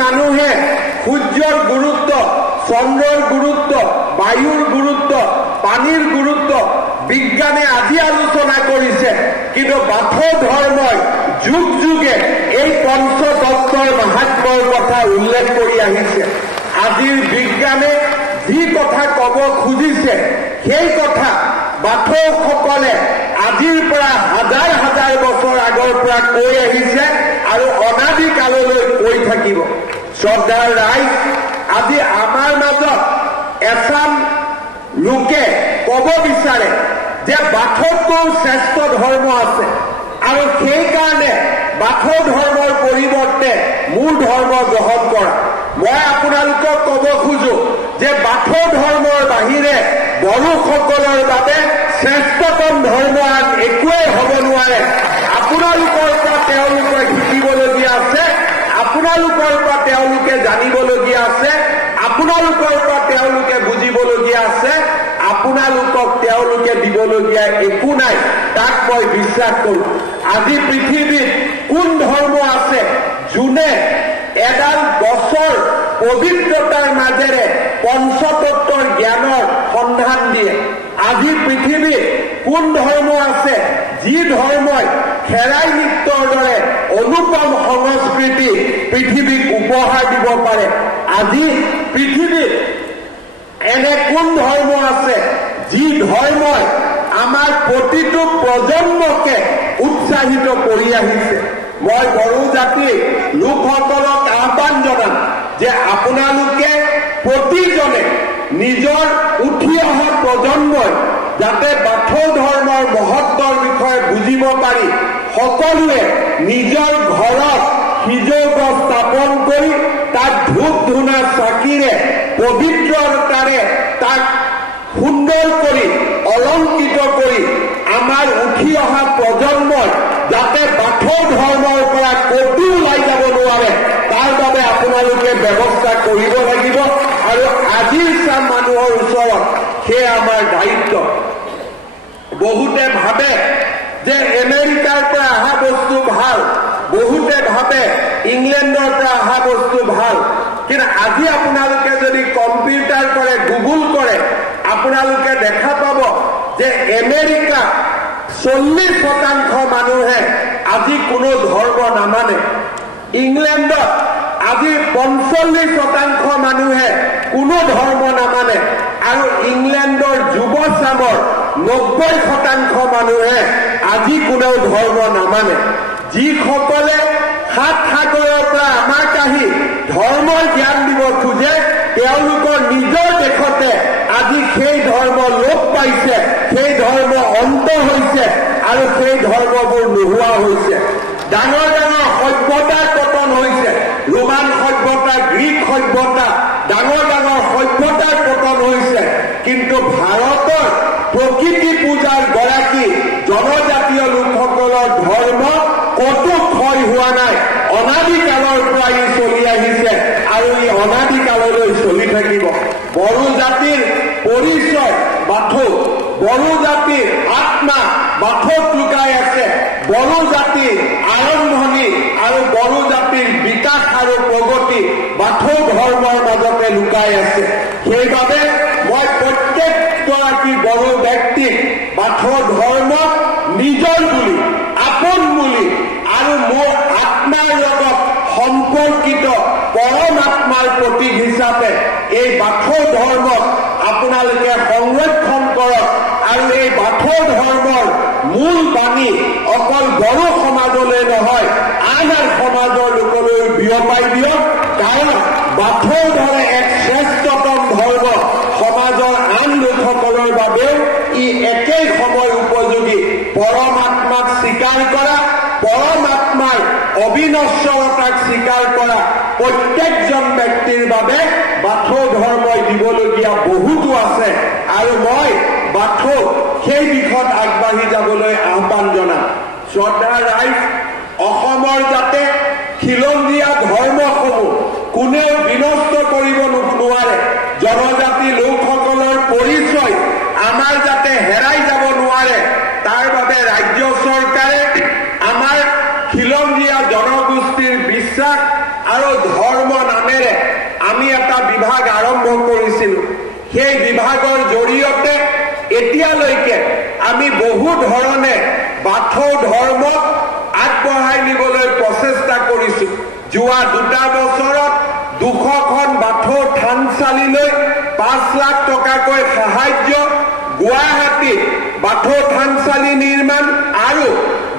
মানুহে সূৰ্যৰ গুৰুত্ব, চন্দ্ৰৰ গুৰুত্ব, বায়ুৰ গুৰুত্ব, পানীৰ গুৰুত্ব বিজ্ঞানে আজি আলোচনা কৰিছে, কিন্তু বাথৌ ধৰ্মই যুগ যুগে এই পঞ্চতত্বৰ মাহাত্ম্যৰ কথা উল্লেখ কৰি আহিছে। আজিৰ বিজ্ঞানে যি কথা ক'ব খুজিছে সেই কথা বাথৌসকলে আজিৰ পৰা হাজাৰ হাজাৰ বছৰ আগৰ পৰা কৈ আহিছে আৰু অনাদি কাললৈ কৈ থাকিব। শ্ৰদ্ধাৰ ৰাইজ, আজি আমাৰ মাজত এচাম লোকে ক'ব বিচাৰে যে বাথৌতকৈ শ্ৰেষ্ঠ ধৰ্ম আছে আৰু সেইকাৰণে বাথৌ ধৰ্মৰ পৰিৱৰ্তে মূল ধৰ্ম গ্ৰহণ কৰা। মই আপোনালোকক ক'ব খোজো যে বাথৌ ধৰ্মৰ বাহিৰে বড়োসকলৰ বাবে শ্ৰেষ্ঠতম ধৰ্ম আন একোৱেই হ'ব নোৱাৰে। আপোনালোকৰ পৰা তেওঁলোকে শিকিবলগীয়া আছে, আপোনালোকৰ পৰা তেওঁলোকে জানিবলগীয়া আছে, আপোনালোকৰ পৰা তেওঁলোকে বুজিবলগীয়া আছে, আপোনালোকক তেওঁলোকে দিবলগীয়া একো নাই, তাক মই বিশ্বাস কৰোঁ। আজি পৃথিৱীত কোন ধৰ্ম আছে যোনে এডাল গছৰ পবিত্ৰতাৰ মাজেৰে পঞ্চতত্বৰ জ্ঞানৰ সন্ধান দিয়ে? আজি পৃথিৱীত কোন ধৰ্ম আছে যি ধৰ্মই খেৰাই নৃত্যৰ দৰে অনুপম সংস্কৃতি পৃথিৱীক উপহাৰ দিব পাৰে? আজি পৃথিৱীত এনে কোন ধৰ্ম আছে যি ধৰ্মই আমাৰ প্ৰতিটো প্ৰজন্মকে উৎসাহিত কৰি আহিছে? মই বড়ো জাতিৰ লোকসকলক আহ্বান জনাম যে আপোনালোকে প্ৰতিজনে নিজৰ উঠি অহা প্ৰজন্মই যাতে বাথৌ ধৰ্মৰ মহত্বৰ বিষয়ে বুজিব পাৰি সকলোৱে নিজৰ ঘৰত সিজৌ গছ স্থাপন কৰি তাক ধূপ ধূনা চাকিৰে পবিত্ৰতাৰে তাক সুন্দৰ কৰি অলংকৃত কৰি আমাৰ উঠি অহা প্ৰজন্মই যাতে বাথৌ ধৰ্মৰ পৰা ক'তো ওলাই যাব নোৱাৰে তাৰ বাবে আপোনালোকে ব্যৱস্থা কৰিব লাগিব। আৰু আজিৰ চাম মানুহৰ ওচৰত সেয়া আমাৰ দায়িত্ব। বহুতে ভাবে যে আমেৰিকাৰ পৰা অহা বস্তু ভাল, বহুতে ভাবে ইংলেণ্ডৰ পৰা অহা বস্তু ভাল, কিন্তু আজি আপোনালোকে যদি কম্পিউটাৰ কৰে, গুগল কৰে, আপোনালোকে দেখা পাব যে আমেৰিকা 40% মানুহে আজি কোনো ধৰ্ম নামানে। ইংলেণ্ডত আজি 45% মানুহে কোনো ধৰ্ম নামানে আৰু ইংলেণ্ডৰ যুৱচামৰ 90% মানুহে আজি কোনো ধৰ্ম নামানে। যিসকলে সাত সাগৰৰ পৰা আমাক আহি ধৰ্মৰ জ্ঞান দিব খোজে তেওঁলোকৰ নিজৰ দেশতে আজি সেই ধৰ্ম লোপ পাইছে, সেই ধৰ্ম অন্ত হৈছে আৰু সেই ধৰ্মবোৰ নোহোৱা হৈছে। ডাঙৰ ডাঙৰ সভ্যতাৰ পতন হৈছে, ৰোমান সভ্যতা, গ্ৰীক সভ্যতা, ডাঙৰ ডাঙৰ সভ্যতাৰ পতন হৈছে, কিন্তু ভাৰতৰ প্ৰকৃতি পূজাৰ গৰাকী জনজাতীয় লোকসকলৰ ধৰ্ম কতো ক্ষয় হোৱা নাই। অনাদিকালৰ পৰা ই চলি আহিছে আৰু ই অনাদিকাললৈ চলি থাকিব। বড়ো জাতিৰ পৰিচয় বাথৌ, বড়ো জাতিৰ আত্মা বাথৌত লুকাই আছে, বড়ো জাতিৰ আৰম্ভণি আৰু বড়ো জাতিৰ বিকাশ আৰু প্ৰগতি বাথৌ ধৰ্মৰ মাজতে লুকাই আছে। সেইবাবে মই প্ৰত্যেকগৰাকী বড়ো ব্যক্তিক বাথৌ ধৰ্মক নিজৰ বুলি, আপোন বুলি আৰু মোৰ আত্মাৰ লগত সম্পৰ্কিত পৰম আত্মাৰ প্ৰতীক হিচাপে এই বাথৌ ধৰ্মক আপোনালোকে সংৰক্ষণ কৰক আৰু এই বাথৌ ধৰ্মৰ মূল বাণী অকল বড়ো সমাজলৈ নহয় আন আন সমাজৰ লোকলৈ বিয়পাই দিয়ক। কাৰণ বাথৌ ধৰ্ম এক শ্ৰেষ্ঠতম ধৰ্ম, সমাজৰ আন লোকসকলৰ বাবেও ই একেই সময় উপযোগী। পৰমাত্মাক স্বীকাৰ কৰা, পৰমাত্মাৰ অবিনশ্বৰতাক স্বীকাৰ কৰা প্ৰত্যেকজন ব্যক্তিৰ বাবে বাথৌ ধৰ্মই দিবলগীয়া বহুতো আছে আৰু মই বাথৌ সেই দিশত আগবাঢ়ি যাবলৈ আহ্বান জনাম। শ্ৰদ্ধা ৰাইজ, অসমৰ যাতে খিলঞ্জীয়া ধৰ্মসমূহ কোনেও বিনষ্ট কৰিব নোৱাৰে, জনজাতি লোকসকলৰ পৰিচয় আমাৰ যাতে হেৰাই যাব নোৱাৰে, তাৰ বাবে ৰাজ্য চৰকাৰে আমাৰ খিলঞ্জীয়া জনগোষ্ঠীৰ বিশ্বাস আৰু ধৰ্ম নামেৰে আমি এটা বিভাগ আৰম্ভ কৰিছিলোঁ। সেই বিভাগৰ জৰিয়তে এতিয়ালৈকে আমি বহু ধৰণে বাথৌ ধৰ্মক আগবঢ়াই নিবলৈ প্ৰচেষ্টা কৰিছোঁ। যোৱা 2 বছৰত 200খন বাথৌ থানচালীলৈ 5 লাখ টকাকৈ সাহায্য, গুৱাহাটীত বাথৌ থানচালী নিৰ্মাণ আৰু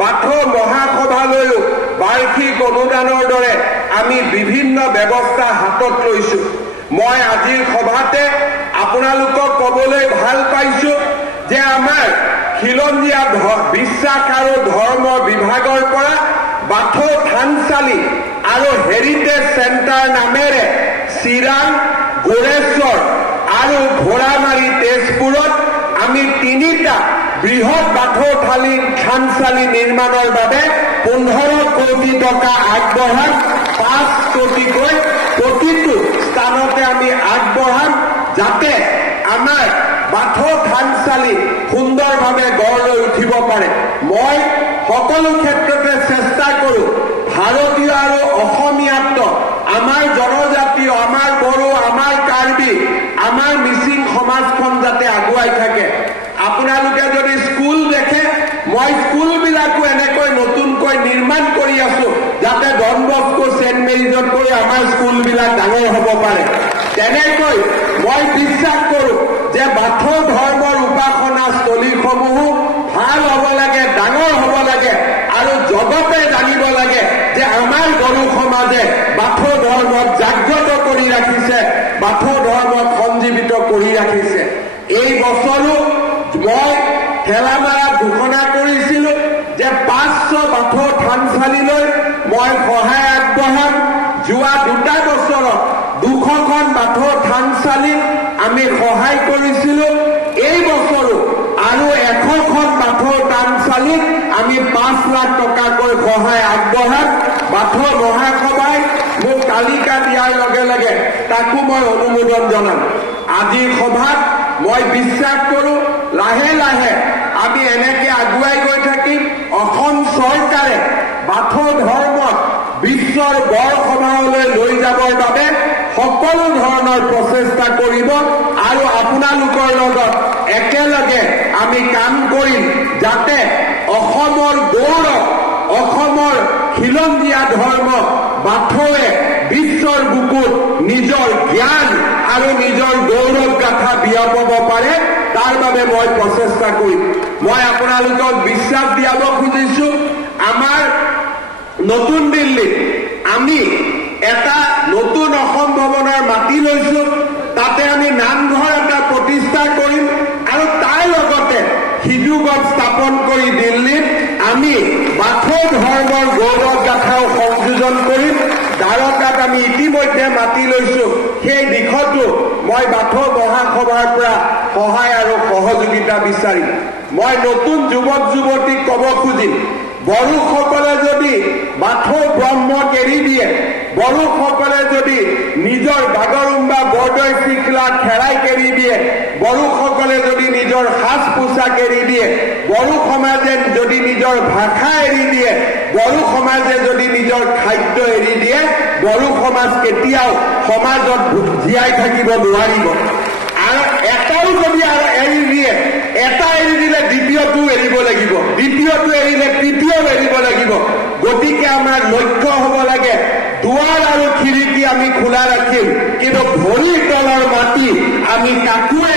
বাথৌ মহাসভালৈও বাৰ্ষিক অনুদানৰ দৰে আমি বিভিন্ন ব্যৱস্থা হাতত লৈছোঁ। মই আজিৰ সভাতে আপোনালোকক ক'বলৈ ভাল পাইছোঁ যে আমাৰ খিলঞ্জীয়া বিশ্বাস আৰু ধৰ্ম বিভাগৰ পৰা বাথৌ থানচালী আৰু হেৰিটেজ চেণ্টাৰ নামেৰে চিৰাং, গোৰেশ্বৰ আৰু ঘোঁৰামাৰী তেজপুৰত আমি 3টা বৃহৎ বাথৌ থানচালী নিৰ্মাণৰ বাবে 15 কোটি টকা আগবঢ়াম। 5 কোটিকৈ প্ৰতিটো স্থানতে আমি আগবঢ়াম, যাতে আমাৰ বাথৌ থানচালী সুন্দৰভাৱে গঢ় লৈ উঠিব পাৰে। মই সকলো ক্ষেত্ৰতে চেষ্টা কৰোঁ ভাৰতীয় আৰু অসমীয়াত্ব আমাৰ জনজাতীয়, আমাৰ বড়ো, আমাৰ কাৰ্বি, আমাৰ মিচিং সমাজখন যাতে আগুৱাই থাকে। আপোনালোকে যদি স্কুল দেখে, মই স্কুলবিলাকো এনেকৈ নতুনকৈ নিৰ্মাণ কৰি আছো, যাতে ডন বস্কো, চেণ্ট মেৰিজতকৈ আমাৰ স্কুলবিলাক ডাঙৰ হ'ব পাৰে। তেনেকৈ মই বিশ্বাস কৰোঁ যে বাথৌ ধৰ্মৰ উপাসনা স্থলীসমূহো ভাল হ'ব লাগে, ডাঙৰ হ'ব লাগে আৰু জগতে জানিব লাগে যে আমাৰ বড়ো সমাজে বাথৌ ধৰ্মক জাগ্ৰত কৰি ৰাখিছে, বাথৌ ধৰ্মক সঞ্জীৱিত কৰি ৰাখিছে। এই বছৰো মই ঠেলামাৰাত ঘোষণা কৰিছিলোঁ যে 500 বাথৌ থানচালীলৈ মই সহায় আগবঢ়াম। যোৱা 2 বছৰত 200খন বাথৌ থানচালীত আমি সহায় কৰিছিলোঁ। এই বছৰো আৰু 100খন বাথৌ থানচালীত আমি 5 লাখ টকাকৈ সহায় আগবঢ়াম। বাথৌ মহাসভাই মোক তালিকা দিয়াৰ লগে লগে তাকো মই অনুমোদন জনাম। আজিৰ সভাত মই বিশ্বাস কৰোঁ লাহে লাহে আমি এনেকে আগুৱাই গৈ থাকিম। অসম চৰকাৰে বাথৌ ধৰ্মক বিশ্বৰ বৰ সভালৈ লৈ যাবৰ বাবে সকলো ধৰণৰ প্ৰচেষ্টা কৰিব আৰু আপোনালোকৰ লগত একেলগে আমি কাম কৰিম, যাতে অসমৰ গৌৰৱ, অসমৰ খিলঞ্জীয়া ধৰ্ম বাথৌৱে বিশ্বৰ বুকুত নিজৰ জ্ঞান আৰু নিজৰ গৌৰৱ গাথা বিয়পাব পাৰে। তাৰ বাবে মই প্ৰচেষ্টা কৰিম। মই আপোনালোকক বিশ্বাস দিয়াব খুজিছোঁ, আমাৰ নতুন দিল্লীত আমি এটা নতুন অসম ভৱনৰ মাটি লৈছোঁ। তাতে আমি নামঘৰ এটা প্ৰতিষ্ঠা কৰিম আৰু তাৰ লগতে সিজুগত স্থাপন কৰি দিল্লীত আমি বাথৌ ধৰ্মৰ গৌৰৱ গাথাও সংযোজন কৰিম। দ্বাৰকাত আমি ইতিমধ্যে মাটি লৈছোঁ। সেই দিশতো মই বাথৌ মহাসভাৰ পৰা সহায় আৰু সহযোগিতা বিচাৰিম। মই নতুন যুৱক যুৱতীক ক'ব খুজিম, বড়োসকলে যদি বাথৌ ব্ৰহ্মক এৰি দিয়ে, বড়োসকলে যদি নিজৰ বাগৰুম্বা, বৰদৈ চিখলা, খেৰাইক এৰি দিয়ে, বড়োসকলে যদি নিজৰ সাজ পোছাক এৰি দিয়ে, বড়ো সমাজে যদি নিজৰ ভাষা এৰি দিয়ে, বড়ো সমাজে যদি নিজৰ খাদ্য এৰি দিয়ে, বড়ো সমাজ কেতিয়াও সমাজত জীয়াই থাকিব নোৱাৰিব। আৰু এটাও যদি আৰু এৰি দিয়ে, এটা এৰি দিলে দ্বিতীয়টো এৰিব লাগিব, দ্বিতীয়টো এৰিলে তৃতীয় এৰিব লাগিব। গতিকে আমাৰ লক্ষ্য হ'ব লাগে দুৱাৰ আৰু খিৰিকী আমি খোলা ৰাখিম, কিন্তু ভৰিৰ তলৰ মাটি আমি কাকোৱে